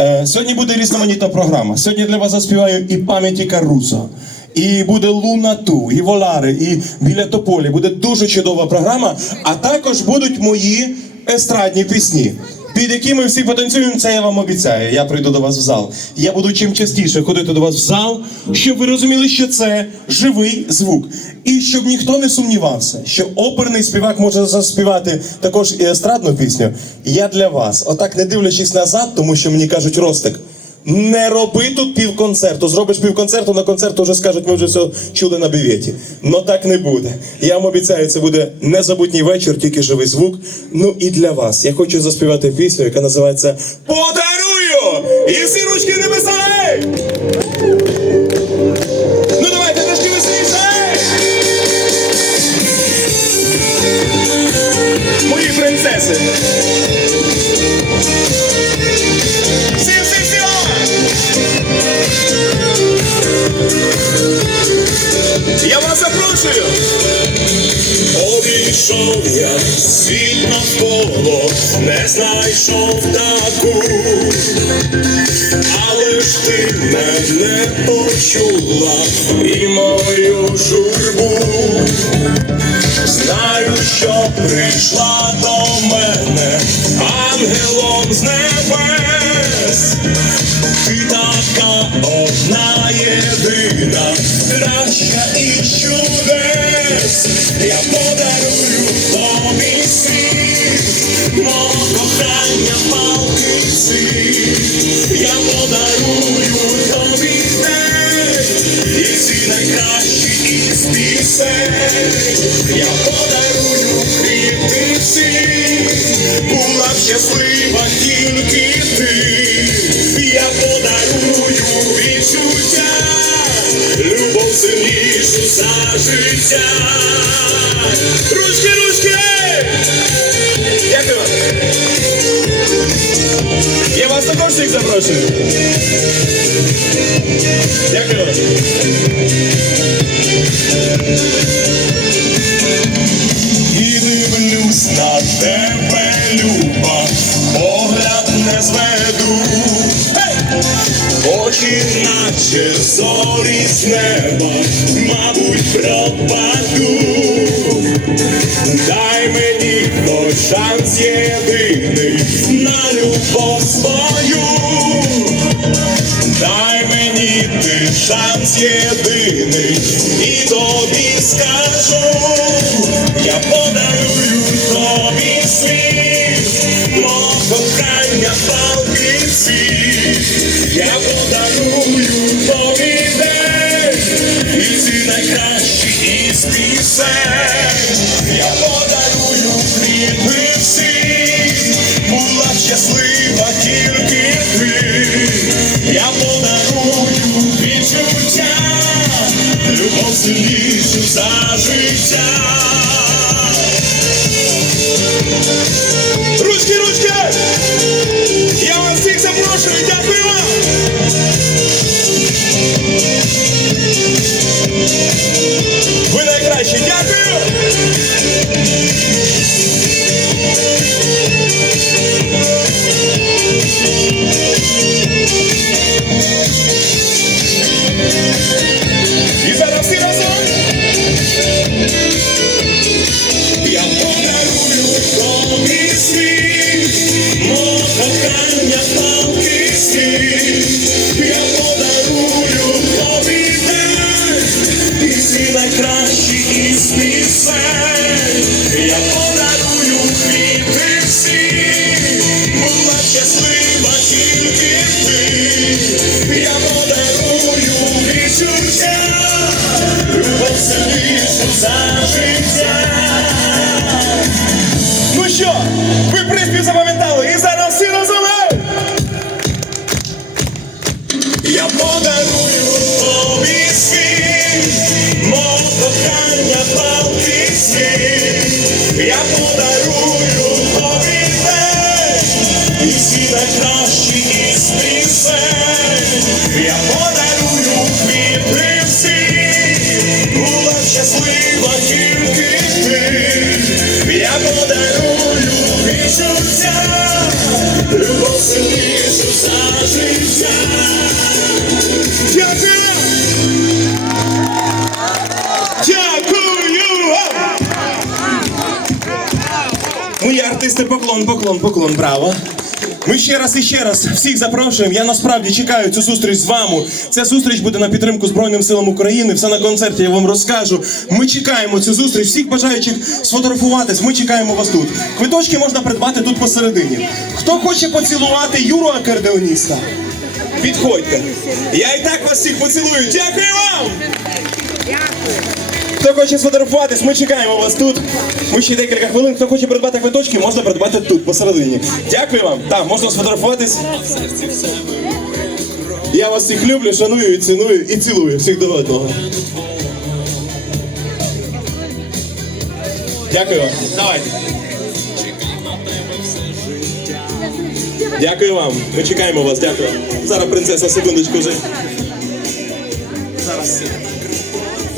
Е, сьогодні буде різноманітна програма. Сьогодні для вас заспіваю і пам'яті Карусо. І буде Луна Ту, і Волари, і біля Тополі. Буде дуже чудова програма. А також будуть мої естрадні пісні, під які ми всі потанцюємо. Це я вам обіцяю. Я прийду до вас в зал. Я буду чим частіше ходити до вас в зал, щоб ви розуміли, що це живий звук. І щоб ніхто не сумнівався, що оперний співак може заспівати також і естрадну пісню. Я для вас, отак не дивлячись назад, тому що мені кажуть Ростик. Не роби тут півконцерту. Зробиш півконцерту, на концерту вже скажуть, ми вже все чули на бюветі. Но так не буде. Я вам обіцяю, це буде незабутній вечір, тільки живий звук. Ну і для вас. Я хочу заспівати пісню, яка називається Подарую! І всі ручки не писали! Ну давайте трошки веселіше! Не знайшов таку, але ж ти мене почула і мою журбу. Знаю, що прийшла до мене ангелом з небес. Ти така одна єдина, краща із чудес. Я подарую Я подарую квіти була б щаслива тільки ти. Я подарую відчуття, любов сильнішу за. Ручки, ручки! Дякую вам! Я вас також всіх запрошую. Дякую. На тебе, люба, погляд не зведу. Очі наче зорі з неба, мабуть, пропаду. Дай мені той шанс єдиний на любов свою. Дай мені ти шанс єдиний і тобі скажу, я подарую тобі день, і ці найкращі із пісень, я подарую квіти всі, була щаслива тільки ти. Я подарую відчуття, любов сильнішу за життя. Ручки, ручки! Найкращі, дякую! Я подарую тобі світ, мого кохання палки світ. Я подарую тобі день, і всі найкращі із пісень. Я подарую квіти всі, була щаслива тільки ти. Я подарую відчуття, любов! Мої артисти, поклон, поклон, поклон, браво. Ми ще раз і ще раз всіх запрошуємо. Я насправді чекаю цю зустріч з вами. Ця зустріч буде на підтримку Збройним силам України. Все на концерті я вам розкажу. Ми чекаємо цю зустріч. Всіх бажаючих сфотографуватись. Ми чекаємо вас тут. Квиточки можна придбати тут посередині. Хто хоче поцілувати Юру акордеоніста? Підходьте. Я і так вас всіх поцілую. Дякую вам! Хто хоче сфотографуватись, ми чекаємо вас тут. Ми ще декілька хвилин. Хто хоче придбати квиточки, можна придбати тут, посередині. Дякую вам. Так, можна сфотографуватись. Я вас всіх люблю, шаную і ціную і цілую всіх до одного. Дякую вам. Давайте. Дякую вам. Ми чекаємо вас, дякую. Зараз принцеса, секундочку вже. Зараз.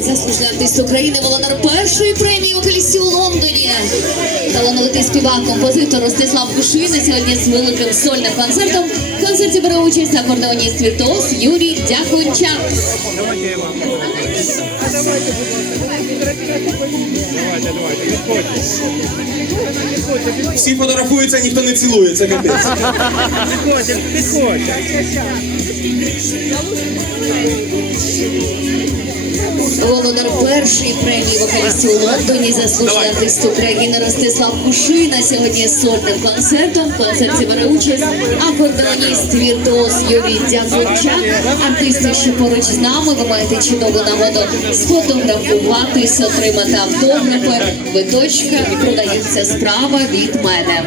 Заслужений артист України, володар першої премії вокалістів у Лондоні. Талановитий співак, композитор Ростислав Кушина сьогодні з великим сольним концертом. В концерті бере участь акордеоніст віртуоз Юрій Дякунчак. Всі фотографуються, ніхто не цілує, це капець. Підходь, підходь. Володар першої премії вокалістів у Лондоні. Заслужений артист України Ростислав Кушина сьогодні з сольним концертом. В концерті бере участь акордеоніст віртуоз Юрій Дякунчак. Артисти, що поруч з нами, ви маєте чудову нагоду сфотографуватись, отримати автографи. Квиточка продаються справа від мене.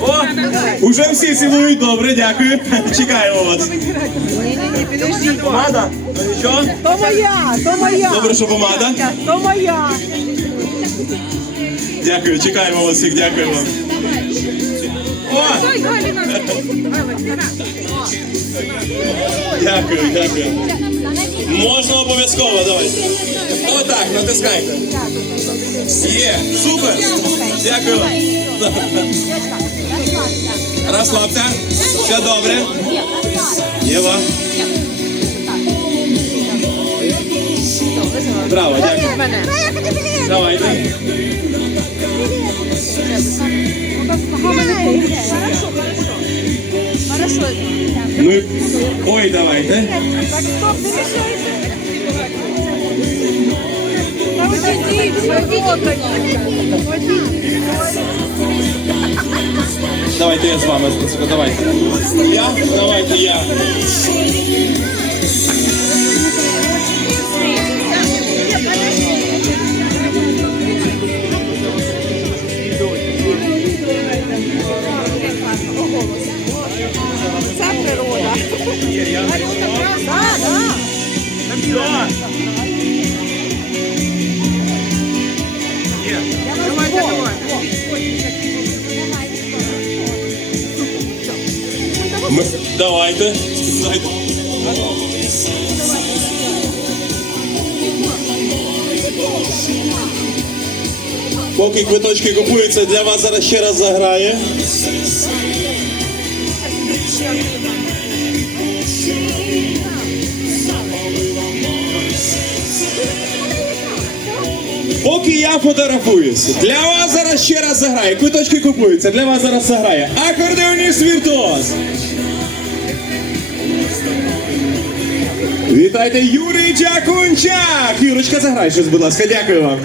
О, уже всі цілують, добре, дякую. Чекаємо вас. Помада? Ну нічого? То моя, то моя. Добре, що помада. То моя. Дякую, чекаємо вас всіх, дякую вам. О! Дякую, дякую. Можна обов'язково, давай. Отак, натискайте. Є, супер. Дякую вам. Розслабся. Все добре. Єва. Браво, дякую. Давайте. Хорошо. Ну, і- ой, давайте. Так, стоп, не мешайте. Давайте я з вами, давайте. Я? Давайте я. Ми... Давайте. Поки квиточки купуються, для вас зараз ще раз заграє. Поки я фотографуюся, для вас зараз ще раз заграє. Квиточки купуються, для вас зараз заграє. Акордеоніст віртуоз. Вітайте, Юрій Дякунчак! Юрочка, заграй щось, будь ласка, дякую вам.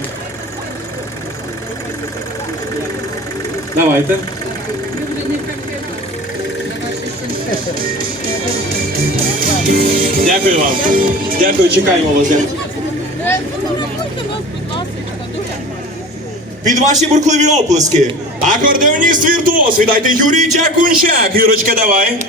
Давайте. Дякую вам. Дякую, чекаємо вас. Під ваші бурхливі оплески. Акордеоніст віртуоз. Вітайте Юрій Дякунчак. Юрочка, давай.